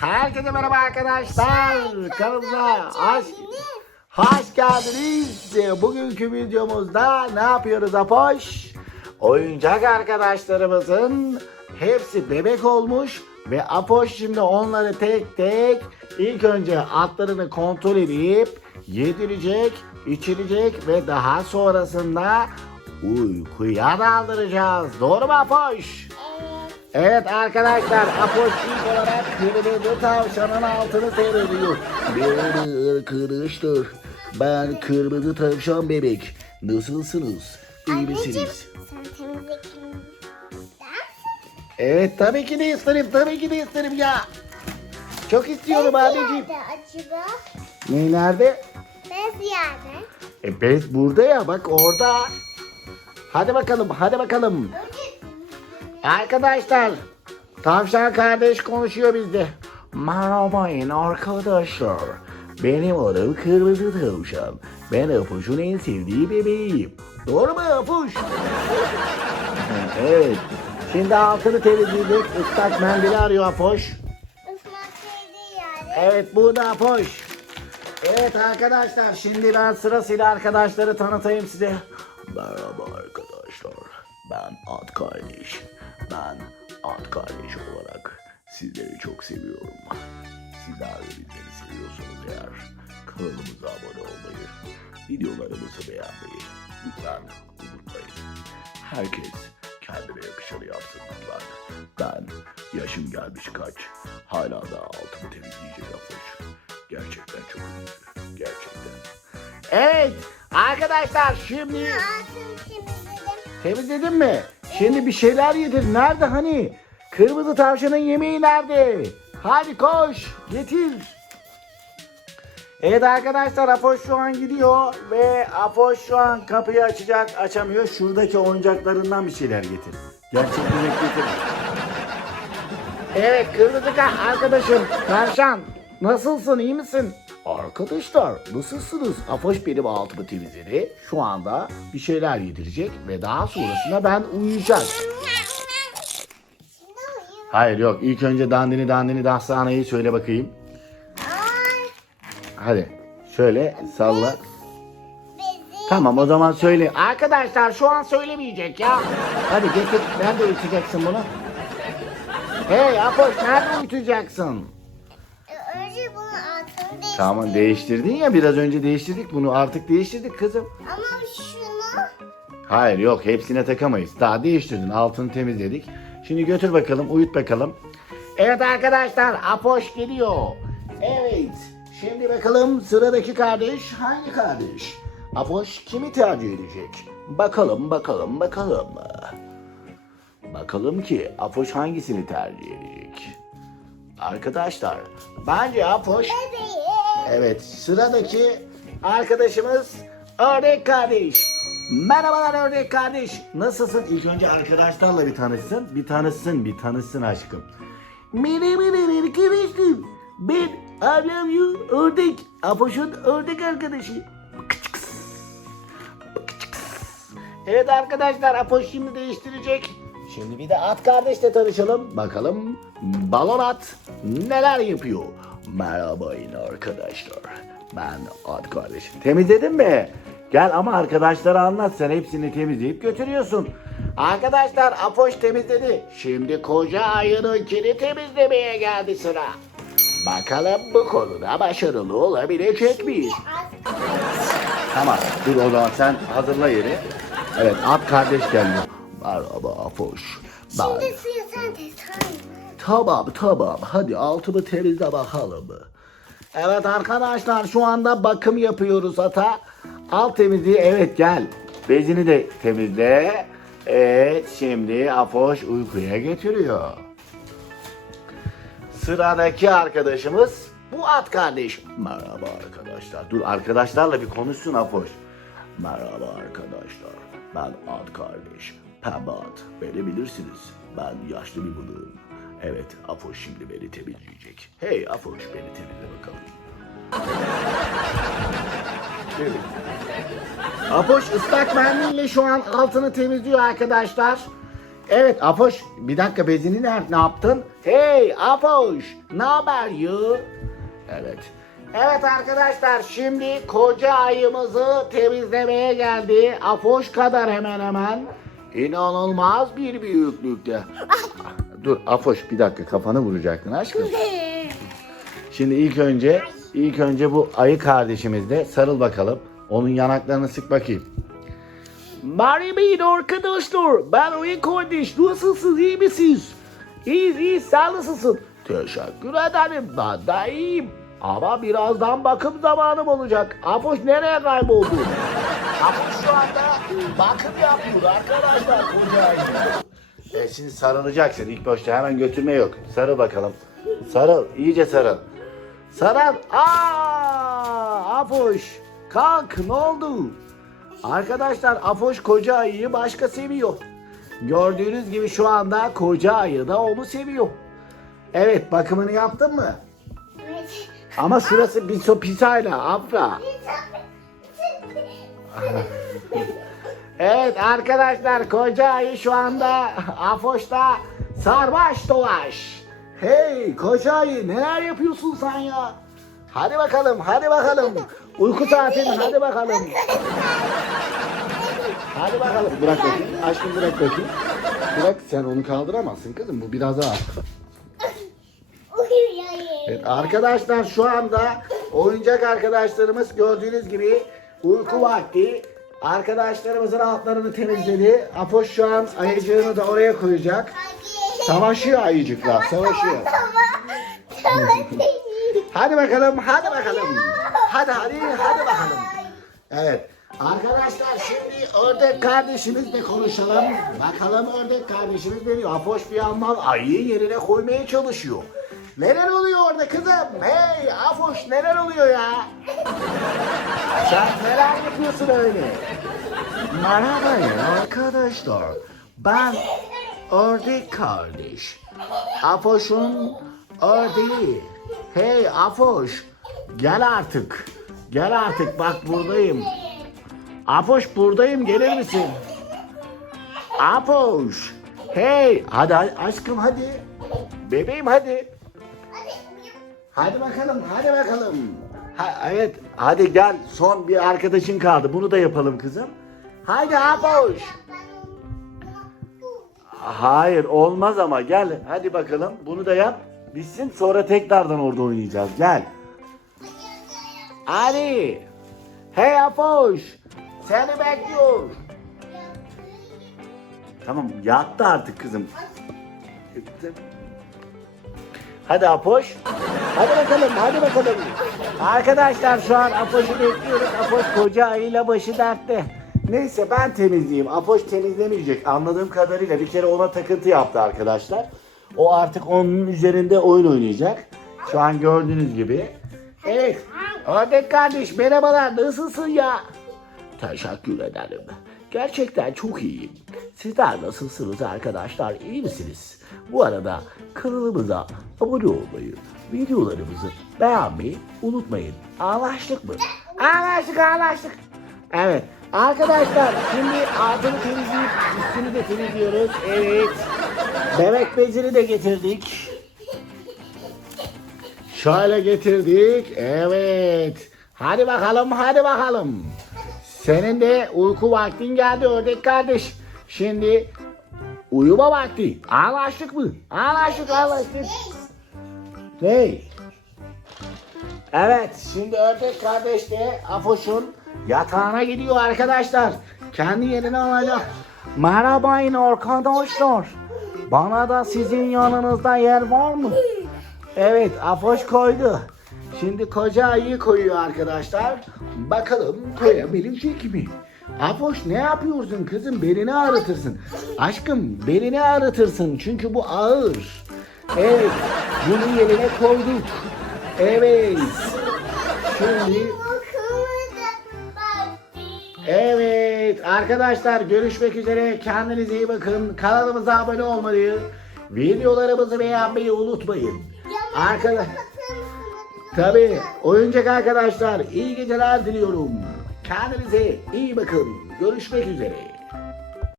Herkese merhaba arkadaşlar. Kanalımıza hoş, hoş geldiniz. Bugünkü videomuzda ne yapıyoruz Apoş? Oyuncak arkadaşlarımızın hepsi bebek olmuş ve Apoş şimdi onları tek tek ilk önce atlarını kontrol edip yedirecek, içirecek ve daha sonrasında uykuya daldıracağız. Doğru mu Apoş? Evet arkadaşlar Apoş ilk olarak kırmızı tavşanın altını seyrediyor. Merhaba arkadaşlar. Ben kırmızı tavşan bebek. Nasılsınız? İyi misiniz? Sen Evet tabii ki de isterim tabii ki de isterim ya. Çok istiyorum abicim. Nerede acaba? Ne nerede? Bez yerde. E bez burada ya bak orada. Hadi bakalım hadi bakalım. Arkadaşlar tavşan kardeş konuşuyor bizde. Merhabayın arkadaşlar. Benim adım Kırmızı Tavşan. Ben Apoş'un en sevdiği bebeğim. Doğru mu Apoş? evet. Şimdi altını temizleyecek ıslak mendili arıyor. Ismak sevdiği yerde. Evet burada Apoş. Evet arkadaşlar şimdi ben sırasıyla arkadaşları tanıtayım size. Merhaba arkadaşlar. Ben At Kardeş. Ben At Kardeş olarak sizleri çok seviyorum. Sizler de bizleri seviyorsanız eğer kanalımıza abone olmayı, videolarımızı beğenmeyi lütfen unutmayın. Herkes kendine yakışanı yapsın lütfen. Ben yaşım gelmiş kaç. Hala da altımı temizleyecek yapmış. Gerçekten çok üzücü. Gerçekten. Evet arkadaşlar şimdi temizledim. temizledin mi? Şimdi bir şeyler yedir. Nerede hani? Kırmızı tavşanın yemeği nerede? Hadi koş getir. Evet arkadaşlar Apoş şu an gidiyor ve Apoş şu an kapıyı açacak açamıyor. Şuradaki oyuncaklarından bir şeyler getir. Gerçek yemek getir. Evet kırmızı ka- arkadaşım tavşan nasılsın iyi misin? Arkadaşlar nasılsınız? Apoş benim altımı temizledi. Şu anda bir şeyler yedirecek ve daha sonrasında ben uyuyorum. Hayır yok ilk önce dandini dandini dastaneyi söyle bakayım. Ay Hadi şöyle salla. Tamam o zaman söyle. Arkadaşlar şu an söylemeyecek ya. Hadi getir. Nerede uyutacaksın bunu? Hey Apoş nerede uyutacaksın? Önce altını değiştirdim. Tamam değiştirdin ya biraz önce değiştirdik bunu artık değiştirdik kızım. Ama şunu Hayır yok hepsine takamayız. Daha değiştirdin altını temizledik. Şimdi götür bakalım uyut bakalım. Evet arkadaşlar Apoş geliyor. Evet şimdi bakalım sıradaki kardeş hangi kardeş? Apoş kimi tercih edecek? Bakalım bakalım bakalım. Bakalım ki Apoş hangisini tercih edecek? Arkadaşlar bence Apoş bebeği. Evet sıradaki arkadaşımız Ördek Kardeş. Merhabalar Ördek Kardeş. Nasılsın? İlk önce arkadaşlarla bir tanışsın. Bir tanışsın, bir tanışsın aşkım. Merhabalar arkadaşlar. Ben I love Ördek. Apoş'un ördek arkadaşı. Evet arkadaşlar Apoş şimdi değiştirecek. Şimdi bir de at kardeşle tanışalım. Bakalım balon at neler yapıyor. Merhabayın arkadaşlar. Ben at kardeşim. Temizledin mi? Gel ama arkadaşlara anlat sen hepsini temizleyip götürüyorsun. Arkadaşlar Apoş temizledi. Şimdi koca ayınınkini temizlemeye geldi sıra. Bakalım bu konuda başarılı olabilecek miyiz? Tamam dur o zaman sen hazırla yeri. Evet at kardeş geliyor. Merhaba Afoş. Ben... Şimdi suyu sen de. Tamam tamam hadi altımı temizle bakalım. Evet arkadaşlar şu anda bakım yapıyoruz ata. Alt temizliği evet gel. Bezini de temizle. Evet şimdi Apoş uykuya getiriyor. Sıradaki arkadaşımız bu at kardeş. Merhaba arkadaşlar. Dur arkadaşlarla bir konuşsun Apoş. Merhaba arkadaşlar. Ben Ad kardeş. Pembe Ad. Beni bilirsiniz. Ben yaşlı bir balığım. Evet Afoş şimdi beni temizleyecek. Hey Afoş beni temizle bakalım. Apoş ıslak mendille şu an altını temizliyor arkadaşlar. Evet Afoş bir dakika bezini ne, ne yaptın? Hey Afoş ne haber you? Evet. Evet arkadaşlar şimdi koca ayımızı temizlemeye geldi. Afoş kadar hemen hemen. İnanılmaz bir büyüklükte. Dur Afoş bir dakika kafanı vuracaktın aşkım. Şimdi ilk önce ilk önce bu ayı kardeşimizle sarıl bakalım. Onun yanaklarını sık bakayım. Merhabayın arkadaşlar. Ben ayı kardeş. Nasılsınız? iyi misiniz? İyiyiz iyiyiz. Sen nasılsın? Teşekkür ederim. Ben de iyiyim. Ama birazdan bakım zamanım olacak. Apoş nereye kayboldu? Apoş şu anda bakım yapıyor arkadaşlar. Koca ayı. E şimdi sarılacaksın ilk başta hemen götürme yok. Sarıl bakalım. Sarıl iyice sarıl. Sarıl. Aa, Apoş. Kalk ne oldu? Arkadaşlar Apoş koca ayıyı başka seviyor. Gördüğünüz gibi şu anda koca ayı da onu seviyor. Evet bakımını yaptın mı? Evet. Ama sırası bir so pisayla Afra. Evet arkadaşlar koca ayı şu anda Afoş'ta sarmaş dolaş. Hey koca ayı neler yapıyorsun sen ya? Hadi bakalım hadi bakalım. Uyku saatin hadi bakalım. Hadi bakalım bırak bakayım. Aşkım bırak bakayım. Bırak sen onu kaldıramazsın kızım bu biraz ağır. Evet, arkadaşlar şu anda oyuncak arkadaşlarımız gördüğünüz gibi uyku vakti. Arkadaşlarımızın altlarını temizledi. Apoş şu an ayıcığını da oraya koyacak. Savaşıyor ayıcıklar, savaşıyor. Hadi bakalım, hadi bakalım. Hadi hadi, hadi bakalım. Evet. Arkadaşlar şimdi ördek kardeşimizle konuşalım. Bakalım ördek kardeşimiz ne diyor? Apoş bir yandan ayıyı yerine koymaya çalışıyor. Neler oluyor orada kızım? Hey Afoş neler oluyor ya? Sen neler yapıyorsun öyle? Merhaba arkadaşlar. Ben ördek kardeş. Afoş'un ördeği. Hey Afoş gel artık. Gel artık bak buradayım. Apoş buradayım gelir misin? Apoş. Hey hadi aşkım hadi. Bebeğim hadi. Hadi bakalım hadi bakalım. Ha, evet hadi gel son bir arkadaşın kaldı. Bunu da yapalım kızım. Hadi Apoş. Hayır olmaz ama gel hadi bakalım bunu da yap. Bitsin sonra tekrardan orada oynayacağız gel. Hadi. Hey Apoş. Seni bekliyor. Tamam yattı artık kızım. Hadi Apoş. Hadi bakalım hadi bakalım. Arkadaşlar şu an Apoş'u bekliyoruz. Apoş koca ayıyla başı dertte. Neyse ben temizleyeyim. Apoş temizlemeyecek. Anladığım kadarıyla bir kere ona takıntı yaptı arkadaşlar. O artık onun üzerinde oyun oynayacak. Şu an gördüğünüz gibi. Evet. Ördek kardeş merhabalar nasılsın ya? Teşekkür ederim. Gerçekten çok iyiyim. Sizler nasılsınız arkadaşlar? İyi misiniz? Bu arada kanalımıza abone olmayı, videolarımızı beğenmeyi unutmayın. Anlaştık mı? Anlaştık anlaştık. Evet. Arkadaşlar şimdi altını temizleyip üstünü de temizliyoruz. Evet. Bebek bezini de getirdik. Şöyle getirdik. Evet. Hadi bakalım, hadi bakalım. Senin de uyku vaktin geldi ördek kardeş. Şimdi uyuma vakti. Anlaştık mı? Anlaştık, anlaştık. Ne? Evet, şimdi ördek kardeş de Afoş'un yatağına gidiyor arkadaşlar. Kendi yerini alacak. Merhabayın arkadaşlar. Bana da sizin yanınızda yer var mı? Evet, Afoş koydu. Şimdi koca ayı koyuyor arkadaşlar. Bakalım koyabilecek mi? Afoş ne yapıyorsun kızım? Belini ağrıtırsın. Aşkım belini ağrıtırsın çünkü bu ağır. Evet, bunu yerine koyduk. Evet. Şimdi Evet arkadaşlar görüşmek üzere. Kendinize iyi bakın. Kanalımıza abone olmayı, videolarımızı beğenmeyi unutmayın. Arkadaş Tabii oyuncak arkadaşlar iyi geceler diliyorum. Kendinize iyi bakın. Görüşmek üzere.